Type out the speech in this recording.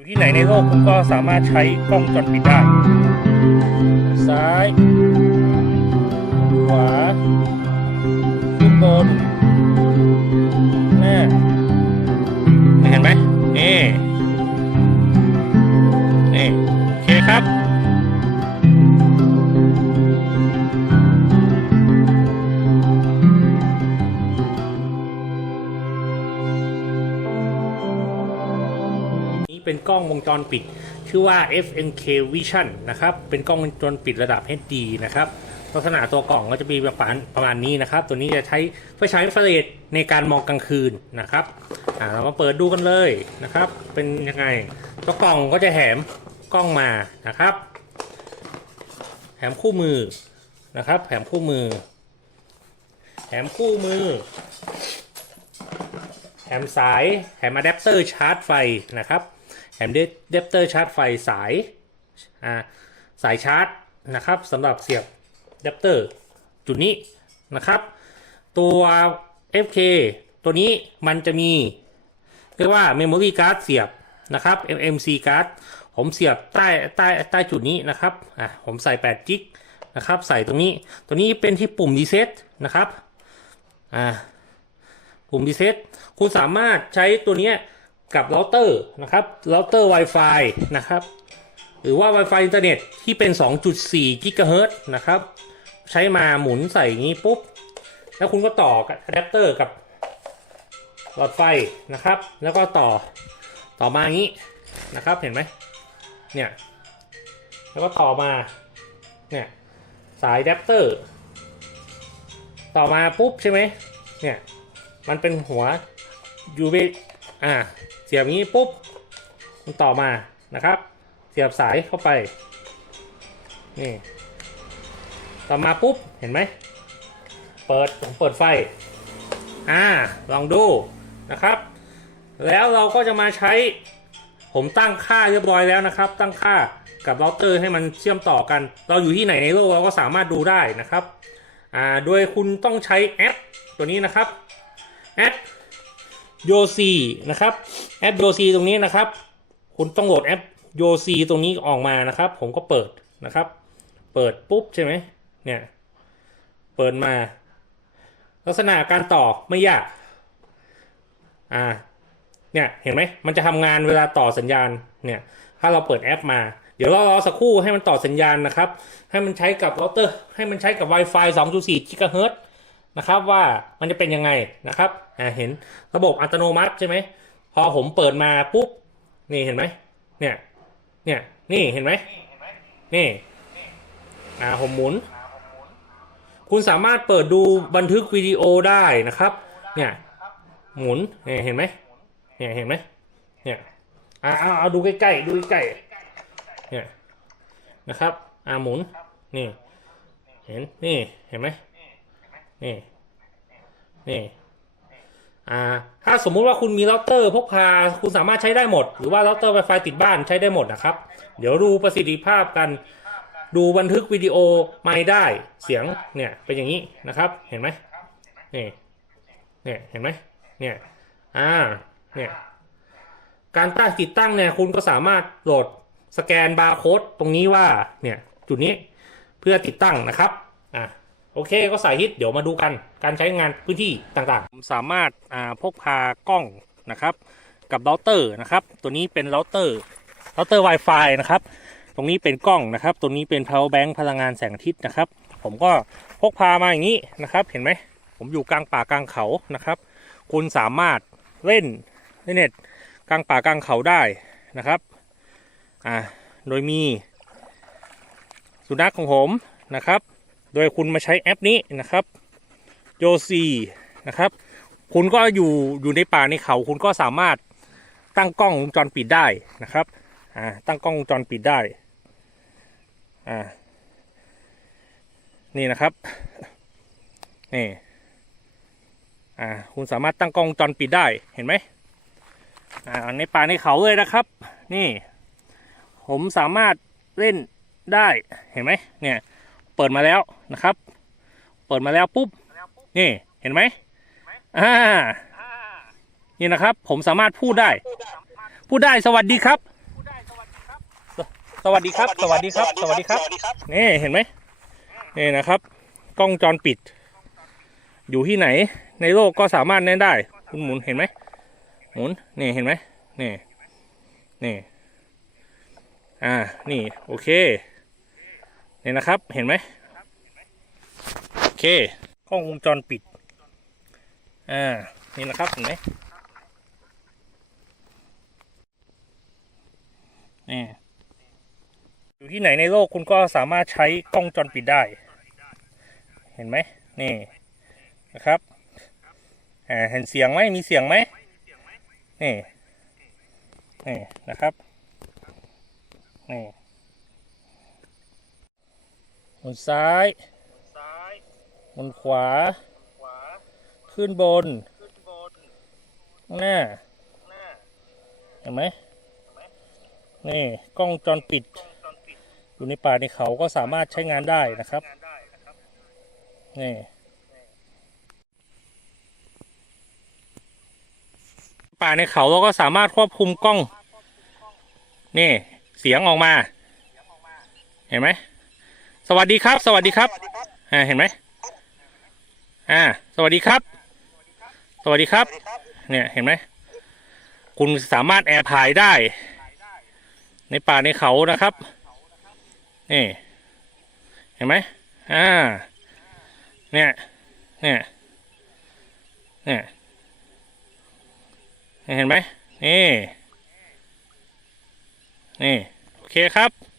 อยู่ที่ไหนในโลกคุณก็สามารถใช้กล้องจอดปิดได้ ซ้าย ขวา ขึ้นบนหน้าเห็นไหมนี่ เป็นกล้องวงจรปิด ชื่อว่า FNK Vision นะครับ เป็นกล้องวงจรปิดระดับ HD นะครับ ลักษณะตัวกล่องก็จะมีประมาณประมาณนี้นะครับ ตัวนี้จะใช้เพื่อใช้อินฟราเรดในการมองกลางคืนนะครับ อ่าเรามาเปิดดูกันเลยนะครับ เป็นยังไง ตัวกล่องก็จะแถมกล้องมานะครับ แถมคู่มือนะครับ แถมคู่มือ แถมคู่มือแถมสาย แถมอะแดปเตอร์ชาร์จไฟนะครับ แถมอะแดปเตอร์ชาร์จไฟสายสายชาร์จนะครับสำหรับเสียบอะแดปเตอร์จุดนี้นะครับ ตัว FK ตัวนี้มันจะมี เรียกว่า Memory Card เสียบนะครับ MMC Card ผมเสียบใต้ใต้ใต้จุดนี้นะครับอะผมใส่8จิกนะครับ ใส่ตรงนี้ ตัวนี้เป็นที่ปุ่ม Reset นะครับอ่าปุ่ม Reset คุณสามารถใช้ตัวเนี้ย กับเราเตอร์นะครับเราเตอร์ Wi-Fi นะครับ หรือว่า Wi-Fi อินเทอร์เน็ตที่เป็น 2.4กิกะเฮิรตนะครับ ใช้มาหมุนใส่อย่างนี้ปุ๊บ แล้วคุณก็ต่ออะแดปเตอร์กับหลอดไฟนะครับ แล้วก็ต่อต่อมาอย่างนี้นะครับ เห็นไหมเนี่ย แล้วก็ต่อมา เนี่ย สายแดปเตอร์ ต่อมาปุ๊บใช่ไหมเนี่ย มันเป็นหัว USB อ่าเสียบงนี้ปุ๊บมันต่อมานะครับ เสียบสายเข้าไปนี่ต่อมาปุ๊บเห็นไหมเปิดผมเปิดไฟอ่าลองดูนะครับ แล้วเราก็จะมาใช้ ผมตั้งค่าเรียบร้อยแล้วนะครับ ตั้งค่ากับเราเตอร์ให้มันเชื่อมต่อกัน เราอยู่ที่ไหนในโลกเราก็สามารถดูได้นะครับอ่าโดยคุณต้องใช้แอปตัวนี้นะครับแอป โยซีนะครับแอปโยซีตรงนี้นะครับ คุณต้องโหลดแอปโยซีตรงนี้ออกมานะครับ ผมก็เปิดนะครับ เปิดปุ๊บใช่ไหมเนี่ยเปิดมา ลักษณะการต่อไม่ยากอ่าเนี่ยเห็นไหมมันจะทำงานเวลาต่อสัญญาณเนี่ยถ้าเราเปิดแอปมา เดี๋ยวเรารอสักครู่ให้มันต่อสัญญาณนะครับ ให้มันใช้กับเราเตอร์ให้มันใช้กับ Wi-Fi 2.4 GHz นะครับว่ามันจะเป็นยังไงนะครับอ่าเห็นระบบอัตโนมัติใช่ไหมพอผมเปิดมาปุ๊บนี่เห็นไหมเนี่ยเนี่ยนี่เห็นไหมนี่อ่าผมหมุน คุณสามารถเปิดดูบันทึกวิดีโอได้นะครับเนี่ยหมุนเนี่ยเห็นไหมเนี่ยเห็นไหมเนี่ยอ่าเอาเอาดูใกล้ๆดูใกล้ๆเนี่ยนะครับอ่าหมุนนี่เห็นนี่เห็นไหม นี่นี่อ่าถ้าสมมุติว่าคุณมีเราเตอร์พกพาคุณสามารถใช้ได้หมด หรือว่าเราเตอร์ Wi-Fi ติดบ้านใช้ได้หมดนะครับ เดี๋ยวดูประสิทธิภาพกัน ดูบันทึกวิดีโอไม่ได้เสียงเนี่ยเป็นอย่างนี้นะครับเห็นไหมนี่เนี่ยเห็นไหมเนี่ยอ่าเนี่ยการตั้งติดตั้งเนี่ยคุณก็สามารถโหลดสแกนบาร์โค้ดตรงนี้ว่าเนี่ยจุดนี้เพื่อติดตั้งนะครับอ่า โอเคก็สาธิตเดี๋ยวมาดูกันการใช้งานพื้นที่ต่างๆ สามารถาพกพากล้องนะครับ กับเราเตอร์นะครับ ตัวนี้เป็นเราเตอร์เราเตอร์ Wi-Fi นะครับ ตรงนี้เป็นกล้องนะครับตรงนี้เป็น power bank พลังงานแสงอาทิตย์นะครับ ผมก็พกพามาอย่างนี้นะครับ เห็นไหมผมอยู่กลางป่ากลางเขานะครับ คุณสามารถเล่นเน็ตกลางป่ากลางเขาได้นะครับอ่าโดยมีสุนัขของผมนะครับ โดยคุณมาใช้แอปนี้นะครับโยซีนะครับ คุณก็อยู่อยู่ในป่าในเขา คุณก็สามารถตั้งกล้องวงจรปิดได้นะครับอ่าตั้งกล้องวงจรปิดได้อ่านี่นะครับนี่อ่าคุณสามารถตั้งกล้องวงจรปิดได้เห็นไหมอ่าในป่าในเขาเลยนะครับ นี่ ผมสามารถเล่นได้เห็นไหมเนี่ย เปิดมาแล้วนะครับ เปิดมาแล้วปุ๊บนี่เห็นไหมอ่านี่นะครับ ผมสามารถพูดได้ พูดได้สวัสดีครับ สวัสดีครับ สวัสดีครับ สวัสดีครับ นี่เห็นไหมนี่นะครับ กล้องจรปิด อยู่ที่ไหน ในโลกก็สามารถเล่นได้ คุณหมุนเห็นไหมหมุนนี่เห็นไหมนี่นี่อ่านี่โอเค นี่นะครับเห็นไหมโอเคกล้องวงจรปิดอ่านี่นะครับเห็นไหมนี่อยู่ที่ไหนในโลกคุณก็สามารถใช้กล้องวงจรปิดได้ เห็นไหมนี่นะครับอ่าเห็นเสียงไหมมีเสียงไหมนี่นี่นะครับนี่ หมุนซ้าย หมุนขวา ขึ้นบนข้างหน้า เห็นไหม นี่กล้องวงจรปิด อยู่ในป่าในเขาก็สามารถใช้งานได้นะครับ นี่ป่าในเขาเราก็สามารถควบคุมกล้อง นี่ เสียงออกมา เห็นไหม สวัสดีครับ สวัสดีครับอ่าเห็นไหมอ่า สวัสดีครับ สวัสดีครับ เนี่ยเห็นไหมคุณสามารถแอร์พายได้ ในป่าในเขานะครับนี่เห็นไหมอ่า เนี่ย เนี่ย เนี่ยเห็นไหมนี่ นี่ โอเคครับ